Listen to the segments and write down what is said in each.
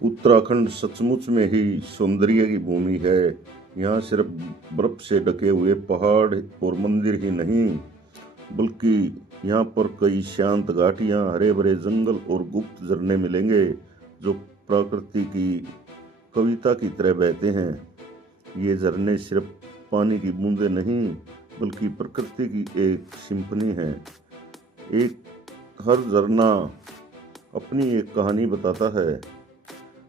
उत्तराखंड सचमुच में ही सौंदर्य की भूमि है। यहाँ सिर्फ बर्फ से ढके हुए पहाड़ और मंदिर ही नहीं, बल्कि यहाँ पर कई शांत घाटियाँ, हरे भरे जंगल और गुप्त झरने मिलेंगे जो प्रकृति की कविता की तरह बहते हैं। ये झरने सिर्फ पानी की बूंदें नहीं, बल्कि प्रकृति की एक सिम्फनी है। एक हर झरना अपनी एक कहानी बताता है।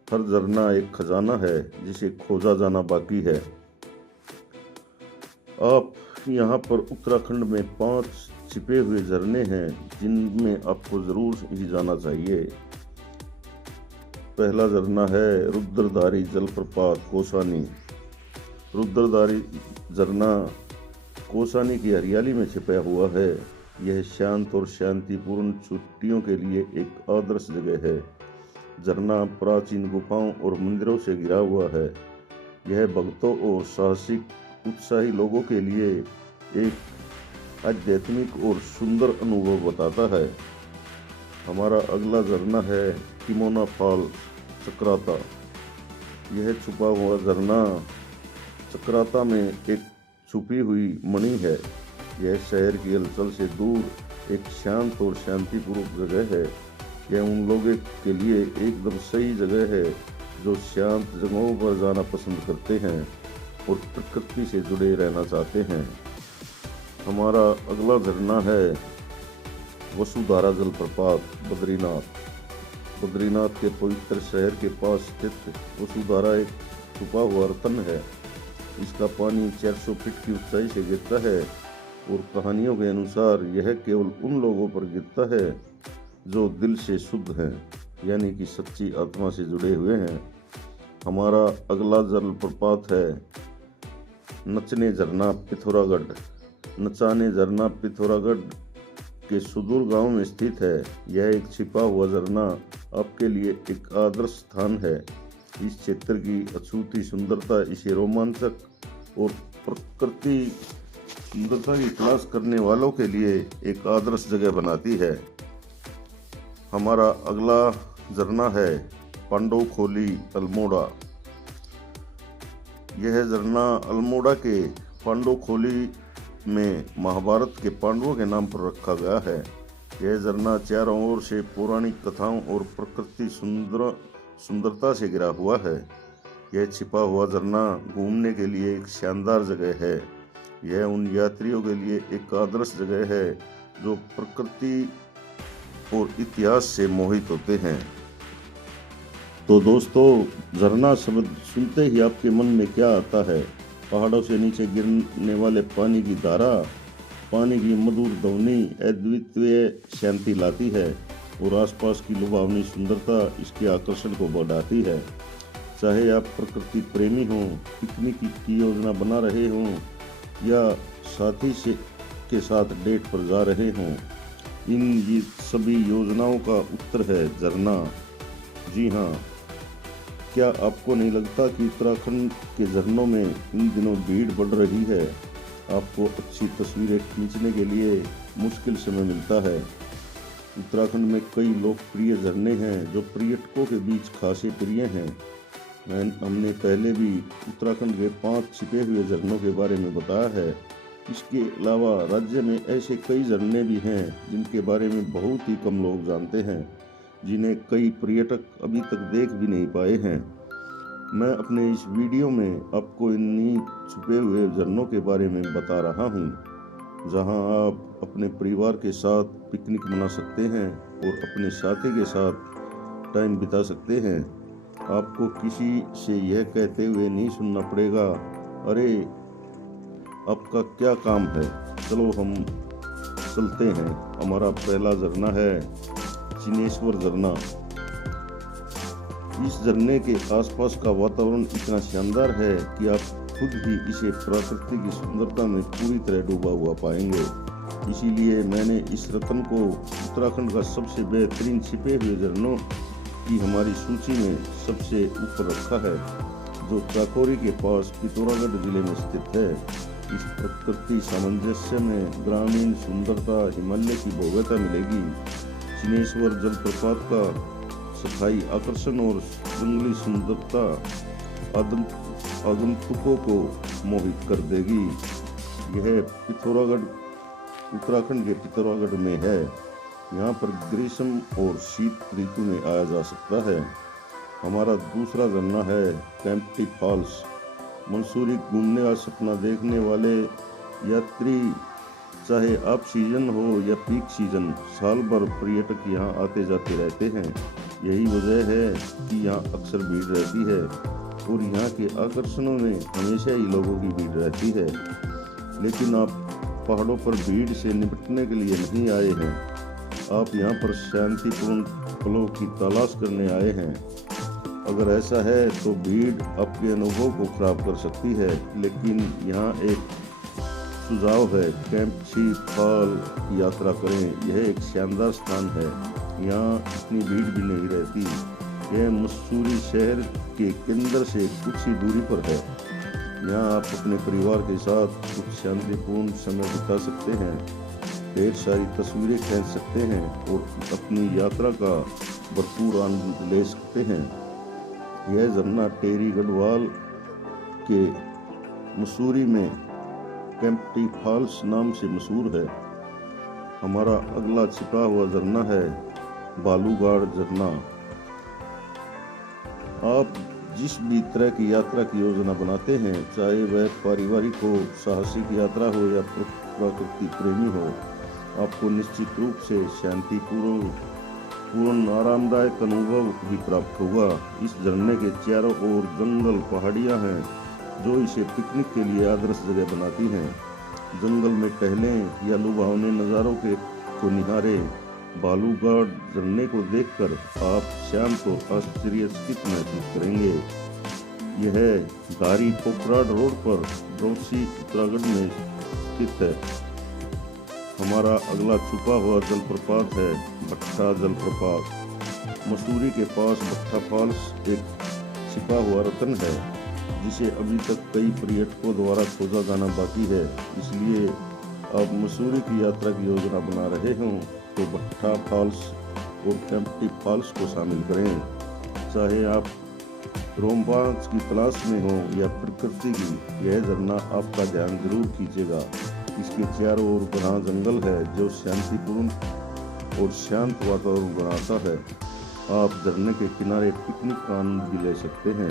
हर झरना एक खजाना है जिसे खोजा जाना बाकी है। आप यहाँ पर उत्तराखंड में 5 छिपे हुए झरने हैं जिनमें आपको जरूर ही जाना चाहिए। पहला झरना है रुद्रधारी जलप्रपात कौसानी। रुद्रधारी झरना कौसानी की हरियाली में छिपा हुआ है। यह शांत और शांतिपूर्ण छुट्टियों के लिए एक आदर्श जगह है। झरना प्राचीन गुफाओं और मंदिरों से घिरा हुआ है। यह भक्तों और साहसिक उत्साही लोगों के लिए एक आध्यात्मिक और सुंदर अनुभव बताता है। हमारा अगला झरना है तिमोना फॉल चक्राता। यह छुपा हुआ झरना चक्राता में एक छुपी हुई मणि है। यह शहर की हलचल से दूर एक शांत और शांतिपूर्ण जगह है। यह उन लोगों के लिए एकदम सही जगह है जो शांत जगहों पर जाना पसंद करते हैं और प्रकृति से जुड़े रहना चाहते हैं। हमारा अगला झरना है वसुधारा जलप्रपात बद्रीनाथ। बद्रीनाथ के पवित्र शहर के पास स्थित वसुधारा एक छुपा हुआ रत्न है। इसका पानी 400 फीट की ऊंचाई से गिरता है और कहानियों के अनुसार यह केवल उन लोगों पर गिरता है जो दिल से शुद्ध हैं, यानी कि सच्ची आत्मा से जुड़े हुए हैं। हमारा अगला जलप्रपात है नचने झरना पिथौरागढ़। नचाने झरना पिथौरागढ़ के सुदूर गांव में स्थित है। यह एक छिपा हुआ झरना आपके लिए एक आदर्श स्थान है। इस क्षेत्र की अछूती सुंदरता इसे रोमांचक और प्रकृति सुंदरता की तलाश करने वालों के लिए एक आदर्श जगह बनाती है। हमारा अगला झरना है पांडवखोली अल्मोड़ा। यह झरना अल्मोड़ा के पांडवखोली में महाभारत के पांडवों के नाम पर रखा गया है। यह झरना चारों ओर से पौराणिक कथाओं और प्रकृति सुंदरता से घिरा हुआ है। यह छिपा हुआ झरना घूमने के लिए एक शानदार जगह है। यह उन यात्रियों के लिए एक आदर्श जगह है जो प्रकृति और इतिहास से मोहित होते हैं। तो दोस्तों, झरना शब्द सुनते ही आपके मन में क्या आता है? पहाड़ों से नीचे गिरने वाले पानी की धारा, पानी की मधुर ध्वनि अद्वितीय शांति लाती है और आसपास की लुभावनी सुंदरता इसके आकर्षण को बढ़ाती है। चाहे आप प्रकृति प्रेमी हों, पिकनिक की योजना बना रहे हों या साथी के साथ डेट पर जा रहे हों, ये सभी योजनाओं का उत्तर है झरना। जी हाँ, क्या आपको नहीं लगता कि उत्तराखंड के झरनों में इन दिनों भीड़ बढ़ रही है? आपको अच्छी तस्वीरें खींचने के लिए मुश्किल समय मिलता है। उत्तराखंड में कई लोकप्रिय झरने हैं जो पर्यटकों के बीच खासे प्रिय हैं। हमने पहले भी उत्तराखंड के 5 छिपे हुए झरनों के बारे में बताया है। इसके अलावा राज्य में ऐसे कई झरने भी हैं जिनके बारे में बहुत ही कम लोग जानते हैं, जिन्हें कई पर्यटक अभी तक देख भी नहीं पाए हैं। मैं अपने इस वीडियो में आपको इन्हीं छुपे हुए झरनों के बारे में बता रहा हूँ, जहाँ आप अपने परिवार के साथ पिकनिक मना सकते हैं और अपने साथी के साथ टाइम बिता सकते हैं। आपको किसी से यह कहते हुए नहीं सुनना पड़ेगा, अरे आपका क्या काम है, चलो हम चलते हैं। हमारा पहला झरना है चिनेश्वर झरना। इस झरने के आसपास का वातावरण इतना शानदार है कि आप खुद ही इसे प्रकृति की सुंदरता में पूरी तरह डूबा हुआ पाएंगे। इसीलिए मैंने इस रत्न को उत्तराखंड का सबसे बेहतरीन छिपे हुए झरनों की हमारी सूची में सबसे ऊपर रखा है, जो काकोरी के पास पिथौरागढ़ जिले में स्थित है। इस प्रकृति सामंजस्य में ग्रामीण सुंदरता, हिमालय की भव्यता मिलेगी। चिनेश्वर जलप्रपात का सफाई आकर्षण और जंगली सुंदरता आगंतुकों को मोहित कर देगी। यह पिथौरागढ़ उत्तराखंड के पिथौरागढ़ में है। यहाँ पर ग्रीष्म और शीत ऋतु में आया जा सकता है। हमारा दूसरा झरना है केम्प्टी फॉल्स। मंसूरी घूमने का सपना देखने वाले यात्री, चाहे आप सीजन हो या पीक सीजन, साल भर पर्यटक यहाँ आते जाते रहते हैं। यही वजह है कि यहाँ अक्सर भीड़ रहती है और यहाँ के आकर्षणों में हमेशा ही लोगों की भीड़ रहती है। लेकिन आप पहाड़ों पर भीड़ से निपटने के लिए नहीं आए हैं, आप यहाँ पर शांतिपूर्ण पलों की तलाश करने आए हैं। अगर ऐसा है तो भीड़ आपके अनुभव को खराब कर सकती है, लेकिन यहाँ एक सुझाव है, केम्प्टी फॉल की यात्रा करें। यह एक शानदार स्थान है, यहाँ इतनी भीड़ भी नहीं रहती। यह मसूरी शहर के केंद्र से कुछ ही दूरी पर है। यहाँ आप अपने परिवार के साथ कुछ शांतिपूर्ण समय बिता सकते हैं, ढेर सारी तस्वीरें खींच सकते हैं और अपनी यात्रा का भरपूर आनंद ले सकते हैं। यह झरना टेरी गढ़वाल के मसूरी में केम्प्टी फॉल्स नाम से मशहूर है। हमारा अगला छिपा हुआ झरना है बालूगाड़ झरना। आप जिस भी तरह की यात्रा की योजना बनाते हैं, चाहे वह पारिवारिक हो, साहसिक यात्रा हो या प्रकृति प्रेमी हो, आपको निश्चित रूप से शांतिपूर्ण आरामदायक अनुभव भी प्राप्त होगा। इस झरने के चारों ओर जंगल पहाड़ियां हैं जो इसे पिकनिक के लिए आदर्श जगह बनाती हैं। जंगल में टहलें या लुभावने नज़ारों को निहारें। बालूगाड़ झरने को देखकर आप शांत और आश्चर्यचकित महसूस करेंगे। यह धारी पोखराड़ रोड पर डोसी उत्तराखंड में स्थित है। हमारा अगला छुपा हुआ जलप्रपात है भट्टा जलप्रपात। मसूरी के पास भट्टा फॉल्स एक छिपा हुआ रत्न है जिसे अभी तक कई पर्यटकों द्वारा खोजा जाना बाकी है। इसलिए आप मसूरी की यात्रा की योजना बना रहे हों तो भट्टा फॉल्स और केम्प्टी फॉल्स को शामिल करें। चाहे आप रोमांच की तलाश में हो या प्रकृति की, यह झरना आपका ध्यान जरूर खींचेगा। इसके चारों ओर घना जंगल है जो शांतिपूर्ण और शांत वातावरण बनाता है। आप झरने के किनारे पिकनिक का आनंद भी ले सकते हैं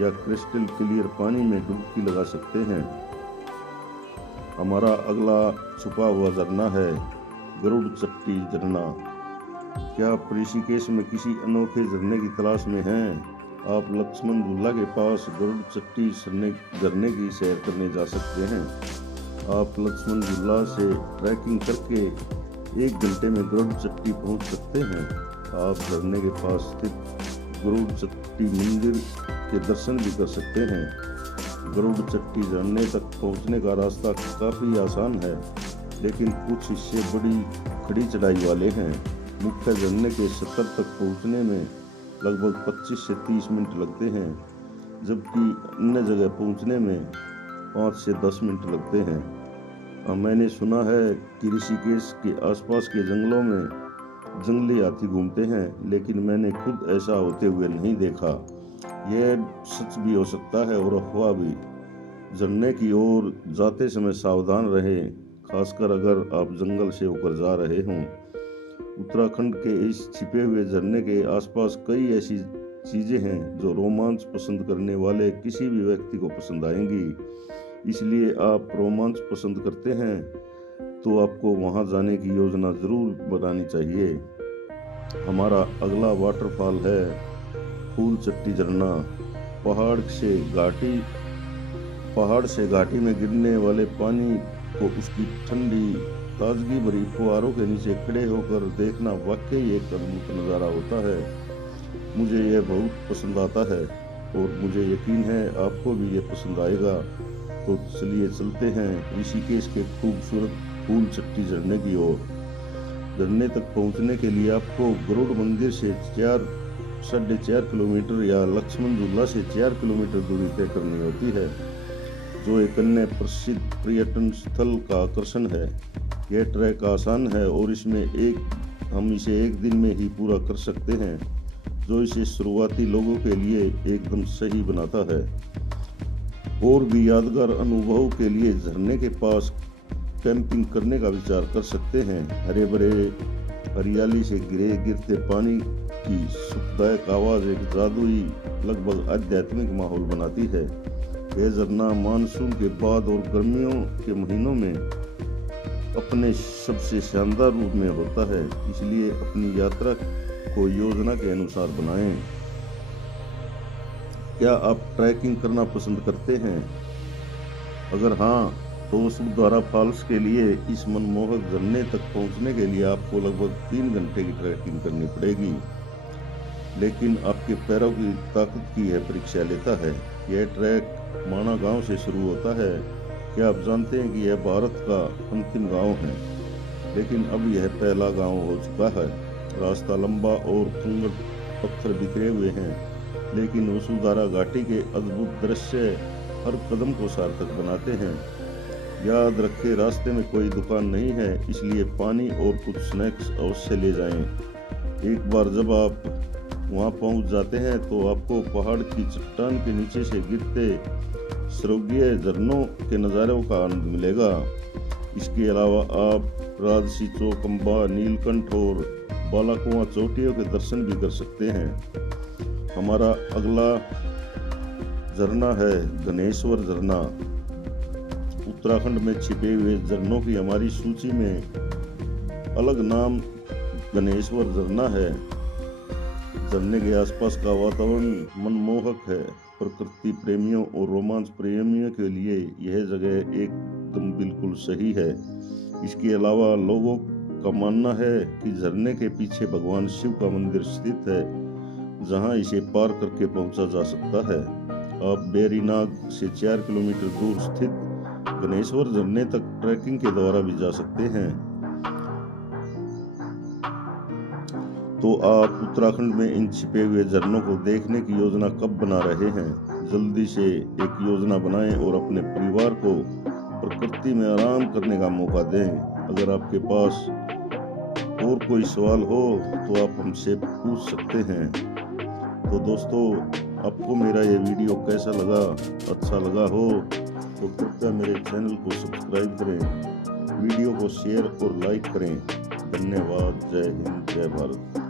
या क्रिस्टल क्लियर पानी में डुबकी लगा सकते हैं। हमारा अगला छुपा हुआ झरना है गरुड़ चट्टी झरना। क्या आप ऋषिकेश में किसी अनोखे झरने की तलाश में हैं? आप लक्ष्मण झूला के पास गरुड़ चट्टी झरने की सैर करने जा सकते हैं। आप लक्ष्मण झूला से ट्रैकिंग करके 1 घंटे में गरुड़ चट्टी पहुंच सकते हैं। आप झरने के पास स्थित गरुड़ चट्टी मंदिर के दर्शन भी कर सकते हैं। गरुड़ चट्टी झरने तक पहुंचने का रास्ता काफ़ी आसान है, लेकिन कुछ हिस्से बड़ी खड़ी चढ़ाई वाले हैं। मुख्य झरने के 70 तक पहुंचने में लगभग 25 से 30 मिनट लगते हैं, जबकि अन्य जगह पहुंचने में 5 से 10 मिनट लगते हैं। मैंने सुना है कि ऋषिकेश के आसपास के जंगलों में जंगली हाथी घूमते हैं, लेकिन मैंने खुद ऐसा होते हुए नहीं देखा। यह सच भी हो सकता है और अफवाह भी। झरने की ओर जाते समय सावधान रहें, खासकर अगर आप जंगल से होकर जा रहे हों। उत्तराखंड के इस छिपे हुए झरने के आसपास कई ऐसी चीज़ें हैं जो रोमांच पसंद करने वाले किसी भी व्यक्ति को पसंद आएंगी। इसलिए आप रोमांच पसंद करते हैं तो आपको वहां जाने की योजना ज़रूर बनानी चाहिए। हमारा अगला वाटरफॉल है फूल चट्टी झरना। पहाड़ से घाटी में गिरने वाले पानी को उसकी ठंडी ताजगी भरी फुहारों के नीचे खड़े होकर देखना वाकई एक अद्भुत नज़ारा होता है। मुझे यह बहुत पसंद आता है और मुझे यकीन है आपको भी ये पसंद आएगा। तो चलिए चलते हैं ऋषिकेश के खूबसूरत फूल चट्टी झरने की ओर। झरने तक पहुंचने के लिए आपको गरुड़ मंदिर से 4.5 किलोमीटर या लक्ष्मण झूला से 4 किलोमीटर दूरी तय करनी होती है, जो एक अन्य प्रसिद्ध पर्यटन स्थल का आकर्षण है। यह ट्रैक आसान है और हम इसे 1 दिन में ही पूरा कर सकते हैं। जो इसे शुरुआती लोगों के लिए एकदम सही बनाता है। और भी यादगार अनुभव के लिए झरने के पास कैंपिंग करने का विचार कर सकते हैं। हरे भरे हरियाली से गिरते पानी की सुखदायक आवाज़ एक जादुई, लगभग आध्यात्मिक माहौल बनाती है। यह झरना मानसून के बाद और गर्मियों के महीनों में अपने सबसे शानदार रूप में होता है, इसलिए अपनी यात्रा को योजना के अनुसार बनाएं। क्या आप ट्रैकिंग करना पसंद करते हैं? अगर हाँ, तो वसुधारा फॉल्स के लिए इस मनमोहक झरने तक पहुंचने के लिए आपको लगभग 3 घंटे की ट्रैकिंग करनी पड़ेगी, लेकिन आपके पैरों की ताकत की यह परीक्षा लेता है। यह ट्रैक माना गांव से शुरू होता है। क्या आप जानते हैं कि यह भारत का अंतिम गांव है, लेकिन अब यह पहला गांव हो चुका है। रास्ता लंबा और खंगर पत्थर बिखरे हुए हैं, लेकिन वसुधारा घाटी के अद्भुत दृश्य हर कदम को सार्थक बनाते हैं। याद रखें, रास्ते में कोई दुकान नहीं है, इसलिए पानी और कुछ स्नैक्स अवश्य ले जाएं। एक बार जब आप वहां पहुंच जाते हैं तो आपको पहाड़ की चट्टान के नीचे से गिरते स्वर्गीय झरनों के नज़ारों का आनंद मिलेगा। इसके अलावा आप राजसी चौकंबा, नीलकंठ और बालाकुआं चोटियों के दर्शन भी कर सकते हैं। हमारा अगला झरना है गणेश्वर झरना। उत्तराखंड में छिपे हुए झरनों की हमारी सूची में अलग नाम गणेश्वर झरना है। झरने के आसपास का वातावरण मनमोहक है। प्रकृति प्रेमियों और रोमांच प्रेमियों के लिए यह जगह एकदम बिल्कुल सही है। इसके अलावा लोगों का मानना है कि झरने के पीछे भगवान शिव का मंदिर स्थित है, जहां इसे पार करके पहुंचा जा सकता है। आप बेरीनाग से 4 किलोमीटर दूर स्थित गणेश्वर झरने तक ट्रैकिंग के द्वारा भी जा सकते हैं। तो आप उत्तराखंड में इन छिपे हुए झरनों को देखने की योजना कब बना रहे हैं? जल्दी से एक योजना बनाएं और अपने परिवार को प्रकृति में आराम करने का मौका दें। अगर आपके पास और कोई सवाल हो तो आप हमसे पूछ सकते हैं। तो दोस्तों, आपको मेरा ये वीडियो कैसा लगा? अच्छा लगा हो तो कृपया मेरे चैनल को सब्सक्राइब करें, वीडियो को शेयर और लाइक करें। धन्यवाद। जय हिंद, जय भारत।